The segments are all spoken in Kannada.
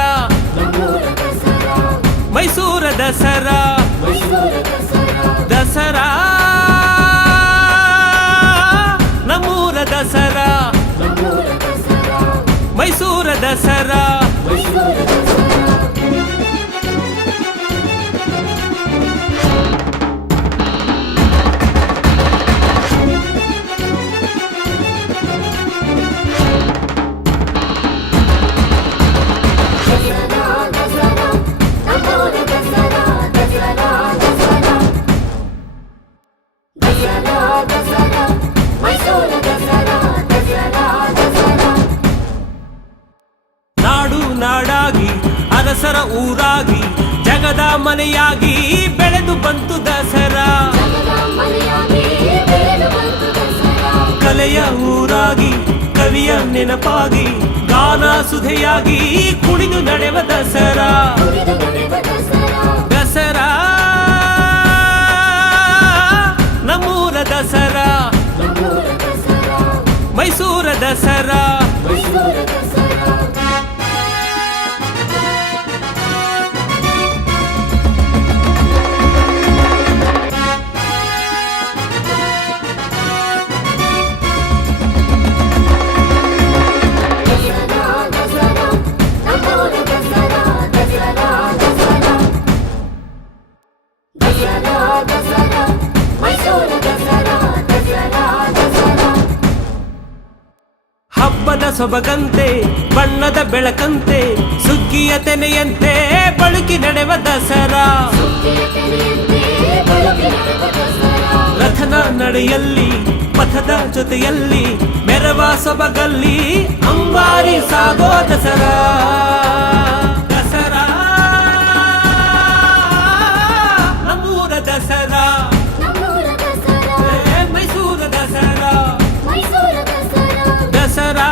ದಸರಾ ಮೈಸೂರ ದಸರಾ ದಸರಾ ನಮ್ಮೂರ ದಸರಾ ಮೈಸೂರ ದಸರಾ ನಾಡು ನಾಡಾಗಿ ಅರಸರ ಊರಾಗಿ ಜಗದ ಮನೆಯಾಗಿ ಬೆಳೆದು ಬಂತು ದಸರಾ ಕಲೆಯ ಊರಾಗಿ ಕವಿಯ ನೆನಪಾಗಿ ಗಾನ ಸುಧೆಯಾಗಿ ಕುಣಿದು ನಡೆವ ದಸರಾ ದಸರಾ ನಮ್ಮೂರ ದಸರಾ ಮೈಸೂರ ದಸರಾ ಹಬ್ಬದ ಸೊಬಗಂತೆ ಬಣ್ಣದ ಬೆಳಕಂತೆ ಸುಗ್ಗಿಯ ತೆನೆಯಂತೆ ಬಳುಕಿ ನಡೆವ ದಸರಾ ರಥನ ನಡೆಯಲ್ಲಿ ಪಥದ ಜೊತೆಯಲ್ಲಿ ಮೆರವ ಸೊಬಗಲ್ಲಿ ಅಂಬಾರಿ ಸಾಗೋ ದಸರಾ ದಸರಾ ನಮ್ಮೂರ ದಸರಾ ಮೈಸೂರ ದಸರಾ ದಸರಾ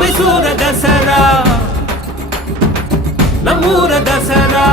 ಮೈಸೂರ ದಸರಾ ನಮ್ಮೂರ ದಸರಾ